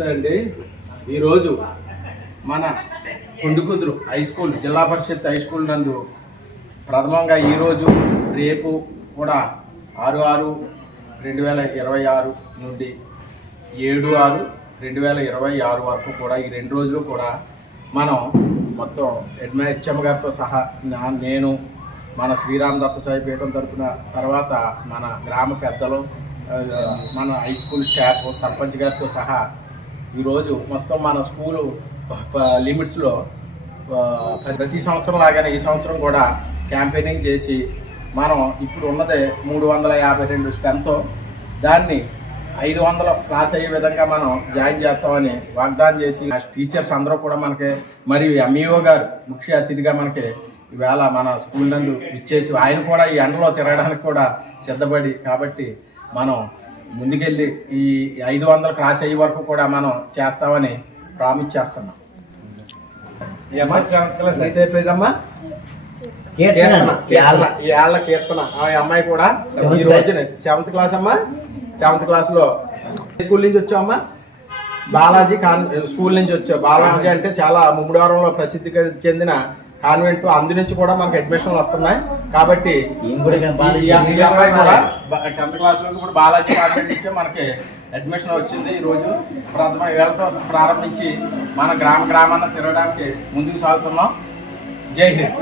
నమస్తే అండి. ఈరోజు మన కొండుకుదురు హై స్కూల్ జిల్లా పరిషత్ హై స్కూల్ నందు ప్రథమంగా ఈరోజు రేపు కూడా 6/6/2026 నుండి 7/6/2026 వరకు కూడా ఈ 2 రోజులు కూడా మనం మొత్తం హెచ్ఎం గారితో సహా నేను మన శ్రీరామ్ దత్త సాయి పీఠం తరపున తర్వాత మన గ్రామ పెద్దలు మన హై స్కూల్ స్టాఫ్ సర్పంచ్ గారితో సహా ఈరోజు మొత్తం మన స్కూలు లిమిట్స్లో ప్రతి సంవత్సరం లాగానే ఈ సంవత్సరం కూడా క్యాంపెయినింగ్ చేసి మనం ఇప్పుడు ఉన్నదే 352 స్ట్రెంత్, దాన్ని 500 క్లాస్ అయ్యే విధంగా మనం జాయిన్ చేస్తామని వాగ్దానం చేసి టీచర్స్ అందరూ కూడా మనకి మరియు ఎంఈఓ గారు ముఖ్య అతిథిగా మనకి ఈవేళ మన స్కూల్ నందు ఇచ్చేసి ఆయన కూడా ఈ ఎండలో తిరగడానికి కూడా సిద్ధపడి కాబట్టి మనం ముందుకెళ్ళి ఈ 500 క్లాస్ అయ్యే వరకు కూడా మనం చేస్తామని ప్రామిస్ చేస్తున్నాం. అయిపోయిందమ్మా ఏళ్ళ కీర్తన ఆ అమ్మాయి కూడా ఈ రోజున 7th క్లాస్ అమ్మా. 7th క్లాస్లో స్కూల్ నుంచి వచ్చామమ్మా. బాలాజీ స్కూల్ నుంచి వచ్చావు. బాలాజీ అంటే చాలా ముమ్మడివారంలో ప్రసిద్ధికి చెందిన కాన్వెంట్, అందు నుంచి కూడా మనకు అడ్మిషన్లు వస్తున్నాయి. కాబట్టి ఈ అమ్మాయి కూడా 10th క్లాస్ లో కూడా బాలాజీ కాన్వెంట్ నుంచే మనకి అడ్మిషన్ వచ్చింది. ఈరోజు ప్రథమ వేళతో ప్రారంభించి మన గ్రామాన్ని తిరగడానికి ముందుకు సాగుతున్నాం. జై హింద్.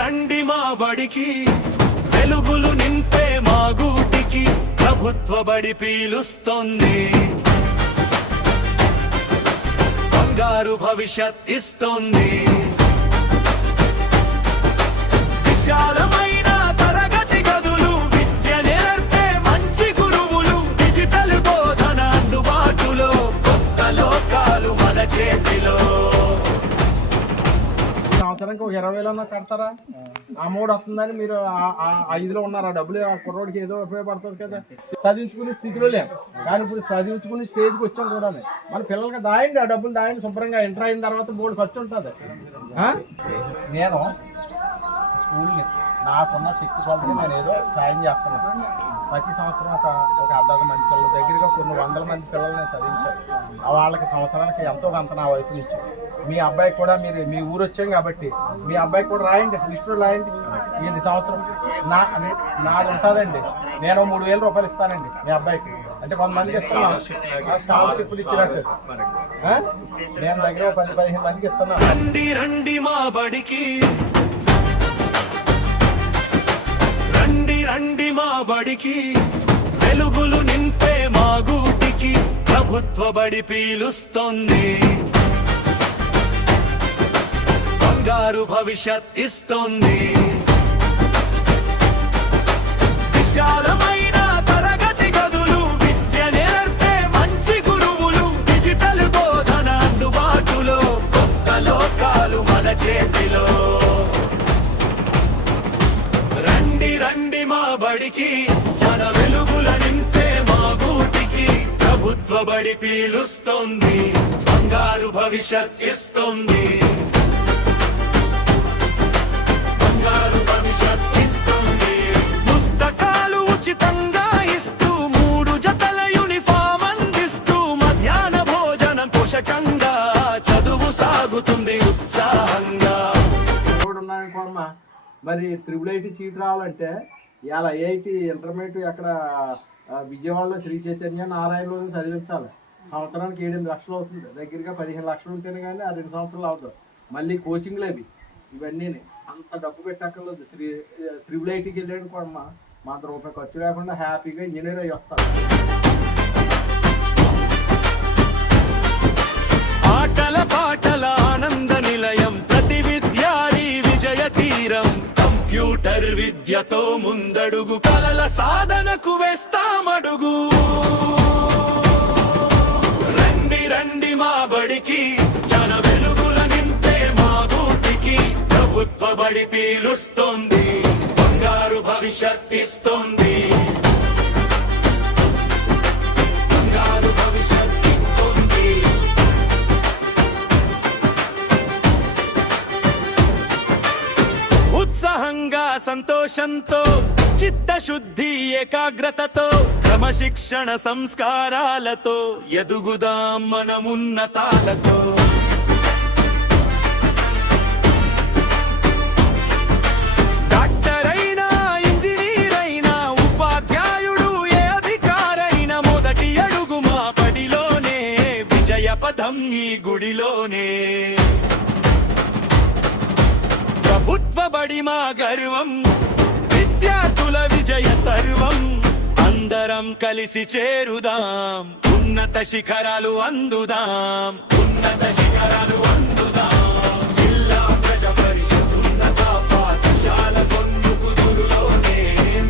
రండి మా బడికి వెలుగులు నింపే మా గూటికి ప్రభుత్వ బడి పీలుస్తోంది, బంగారు భవిష్యత్ ఇస్తోంది. విశాలమైన తరగతి గదులు, విద్య నేర్పే మంచి గురువులు, డిజిటల్ బోధన అందుబాటులో, కొత్త లోకాలు మన చేతిలో. సంవత్సరానికి ఒక 20,000 కడతారా? అమౌంట్ వస్తుందని మీరు 5లో ఉన్నారు. ఆ డబ్బులు ఆ కుర్రోడికి ఏదో ఉపయోగపడుతుంది కదా. చదివించుకునే స్థితిలో లేము, కానీ ఇప్పుడు చదివించుకునే స్టేజ్కి వచ్చాం కూడా. మన పిల్లలకి దాయండి, ఆ డబ్బులు దాయండి శుభ్రంగా. ఎంటర్ అయిన తర్వాత బోర్డు ఖర్చు ఉంటుంది. నేను స్కూల్ని నాకున్న శక్తి కొలతగా నేను ఏదో సాయం చేస్తున్నాను. ప్రతి సంవత్సరం ఒక 10 మంది పిల్లల దగ్గరగా కొన్ని 100 మంది పిల్లల్ని చదివించాను. వాళ్ళకి సంవత్సరానికి ఎంతో కొంత నా వైపు నుంచి. మీ అబ్బాయికి కూడా మీరు మీ ఊరు వచ్చాం కాబట్టి మీ అబ్బాయికి కూడా రాయండి, లిస్టులో రాయండి. ఈ సంవత్సరం నాది ఉంటుందండి. నేను 3,000 రూపాయలు ఇస్తానండి మీ అబ్బాయికి. అంటే కొంతమందికి ఇస్తున్నాను స్కాలర్షిప్లు ఇచ్చినట్టు. నేను దగ్గర 10-15 మందికి ఇస్తున్నాను. రండి మా బడికి, రండి మా బడికి వెలుగులు నింపే మా గూటికి ప్రభుత్వ బడి పీలుస్తోంది, బంగారు భవిష్యత్ ఇస్తోంది. విశాలమైన తరగతి గదులు, విద్య నేర్పే మంచి గురువులు, డిజిటల్ బోధన అందుబాటులో, కొత్త లోకాలు మన చేతిలో. రండి మా బడికి, మన వెలుగుల నింపే మా గూటికి ప్రభుత్వ బడి పీలుస్తోంది, బంగారు భవిష్యత్ ఇస్తోంది, బంగారు భవిష్యత్ ఇస్తోంది. పుస్తకాలు ఉచితంగా ఇస్తూ, 3 జతల యూనిఫామ్ అందిస్తూ, మధ్యాహ్న భోజనం పోషకంగా, చదువు సాగుతుంది ఉత్సాహంగా. మరి IIIT సీట్ రావాలంటే ఇలా IIT ఇంటర్మీడియట్ అక్కడ విజయవాడలో శ్రీ చైతన్య నారాయణలో చదివించాలి. సంవత్సరానికి 7-8 లక్షలు అవుతుంది. దగ్గరగా 15 లక్షలు ఉంటేనే కానీ ఆ 2 సంవత్సరాలు అవుతుంది. మళ్ళీ కోచింగ్లు అవి ఇవన్నీ అంత డబ్బు పెట్టక్కర్లేదు. IIITకి వెళ్ళాడు కూడా మా రూపాయి ఖర్చు లేకుండా హ్యాపీగా ఇంజనీర్ అయ్యి వస్తారు. ఆటల పాటల ఆనంద నిలయం, ప్రతి విద్యార్థి విజయ తీరం, కంప్యూటర్ విద్యతో ముందడుగు, కలల సాధనకు వేస్తామడుగు. గాలి పీలుస్తోంది, బంగారు భవిష్యత్ ఇస్తోంది, బంగారు భవిష్యత్ ఇస్తోంది. ఉత్సాహంగా సంతోషంతో చిత్తశుద్ధి ఏకాగ్రతతో క్రమశిక్షణ సంస్కారాలతో ఎదుగుదాం మనమున్నతాలతో. డాక్టర్ అయినా ఇంజనీర్ అయినా ఉపాధ్యాయుడు ఏ అధికారైనా మొదటి అడుగు మా పడిలోనే, విజయ పదం ఈ గుడిలోనే. ప్రభుత్వ బడి మా గర్వం, విద్యార్థుల విజయ సర్వం. అందరం కలిసి చేరుదాం, ఉన్నత శిఖరాలు అందుదాం, ఉన్నత శిఖరాలు అందుదాం. జిల్లా ప్రజా పరిషత్ ఉన్నత పాఠశాల కొన్నుకుదురులోనే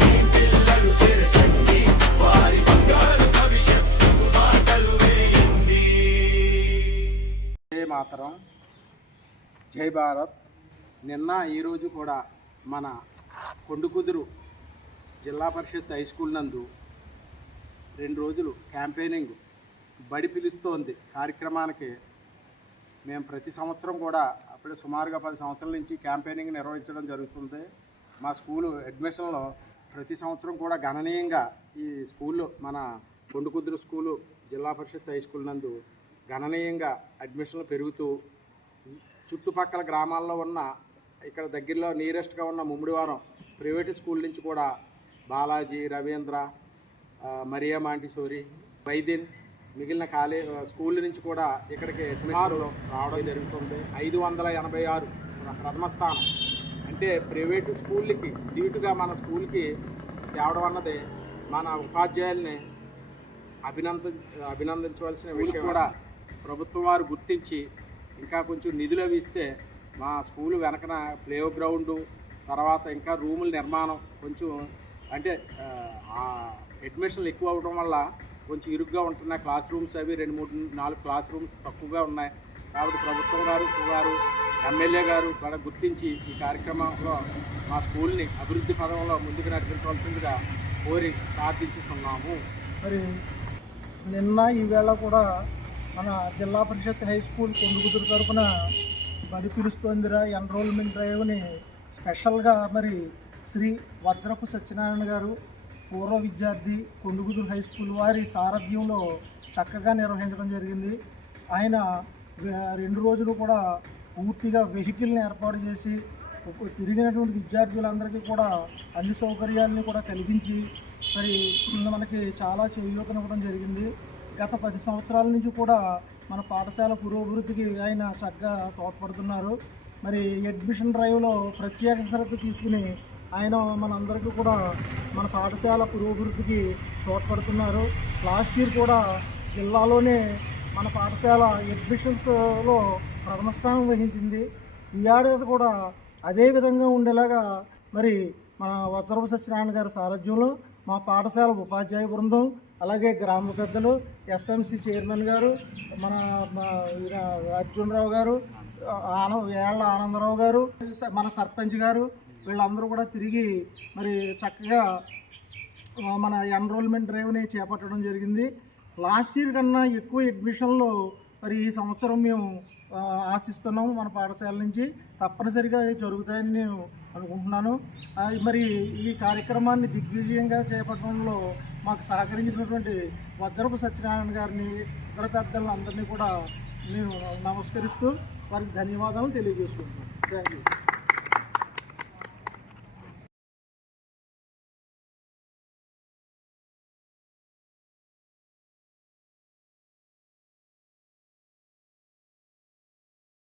మీ పిల్లలు చేర్చండి, వారి బంగారు భవిష్యత్తు బాటలు వేయండి. జై మాతరం, జై భారత్. నిన్న ఈరోజు కూడా మన కొండుకుదురు జిల్లా పరిషత్ హై స్కూల్ నందు 2 రోజులు క్యాంపెయినింగ్ బడి పిలుస్తోంది కార్యక్రమానికి మేము ప్రతి సంవత్సరం కూడా అప్పుడే సుమారుగా 10 సంవత్సరాల నుంచి క్యాంపెయినింగ్ నిర్వహించడం జరుగుతుంది. మా స్కూలు అడ్మిషన్లో ప్రతి సంవత్సరం కూడా గణనీయంగా ఈ స్కూల్లో మన కొండుకుదురు స్కూలు జిల్లా పరిషత్ హై స్కూల్ నందు గణనీయంగా అడ్మిషన్లు పెరుగుతూ చుట్టుపక్కల గ్రామాల్లో ఉన్న ఇక్కడ దగ్గరలో నియరెస్ట్గా ఉన్న ముమ్మిడివారం ప్రైవేటు స్కూల్ నుంచి కూడా బాలాజీ, రవీంద్ర, మరియా మాంటిసోరి, వైదిన్ మిగిలిన స్కూళ్ళ నుంచి కూడా ఇక్కడికి సుమారులో రావడం జరుగుతుంది. 586 ప్రథమ స్థానం అంటే ప్రైవేటు స్కూళ్ళకి దీటుగా మన స్కూల్కి తేవడం అన్నది మన ఉపాధ్యాయుల్ని అభినందించవలసిన విషయం. కూడా ప్రభుత్వం వారు గుర్తించి ఇంకా కొంచెం నిధులు అవి ఇస్తే మా స్కూలు వెనకన ప్లే గ్రౌండు, తర్వాత ఇంకా రూముల నిర్మాణం కొంచెం అంటే అడ్మిషన్లు ఎక్కువ అవ్వడం వల్ల కొంచెం ఇరుగ్గా ఉంటున్నాయి. క్లాస్ రూమ్స్ అవి 2, 3, 4 క్లాస్ రూమ్స్ తక్కువగా ఉన్నాయి. కాబట్టి ప్రభుత్వం గారు ఎమ్మెల్యే గారు కూడా గుర్తించి ఈ కార్యక్రమంలో మా స్కూల్ని అభివృద్ధి పదంలో ముందుకు నడిపించవలసిందిగా కోరి ప్రార్థించుతున్నాము. మరి నిన్న ఈవేళ కూడా మన జిల్లా పరిషత్ హై స్కూల్ కొండుకుదురు తరపున బడి పిలుస్తోందిరా ఎన్రోల్మెంట్ డ్రైవ్ని స్పెషల్గా మరి శ్రీ వజ్రపు సత్యనారాయణ గారు పూర్వ విద్యార్థి కొండుకుదురు హై స్కూల్ వారి సారథ్యంలో చక్కగా నిర్వహించడం జరిగింది. ఆయన 2 రోజులు కూడా పూర్తిగా వెహికల్ని ఏర్పాటు చేసి తిరిగినటువంటి విద్యార్థులందరికీ కూడా అన్ని సౌకర్యాలని కూడా కలిగించి మరి మనకి చాలా చేయూతనివ్వడం జరిగింది. గత 10 సంవత్సరాల నుంచి కూడా మన పాఠశాల పురోభివృద్ధికి ఆయన చక్కగా తోడ్పడుతున్నారు. మరి అడ్మిషన్ డ్రైవ్లో ప్రత్యేక శ్రద్ధ తీసుకుని ఆయన మనందరికీ కూడా మన పాఠశాల పురోభివృద్ధికి తోడ్పడుతున్నారు. లాస్ట్ ఇయర్ కూడా జిల్లాలోనే మన పాఠశాల అడ్మిషన్స్లో ప్రథమ స్థానం వహించింది. ఈ ఏడాది కూడా అదే విధంగా ఉండేలాగా మరి మన వజ్రపు సత్యనారాయణ గారి సారథ్యంలో మా పాఠశాల ఉపాధ్యాయ బృందం, అలాగే గ్రామ పెద్దలు, ఎస్ఎంసి చైర్మన్ గారు, మన అర్జునరావు గారు, ఏళ్ల ఆనందరావు గారు, మన సర్పంచ్ గారు, వీళ్ళందరూ కూడా తిరిగి మరి చక్కగా మన ఎన్రోల్మెంట్ డ్రైవ్ని చేపట్టడం జరిగింది. లాస్ట్ ఇయర్ కన్నా ఎక్కువ అడ్మిషన్లు మరి ఈ సంవత్సరం మేము ఆశిస్తున్నాము. మన పాఠశాల నుంచి తప్పనిసరిగా జరుగుతాయని నేను అనుకుంటున్నాను. మరి ఈ కార్యక్రమాన్ని దిగ్విజయంగా చేపట్టడంలో మాకు సహకరించినటువంటి వజ్రపు సత్యనారాయణ గారిని, ఇతర పెద్దలను అందరినీ కూడా నేను నమస్కరిస్తూ వారికి ధన్యవాదాలు తెలియజేసుకుంటున్నాను. Thank you.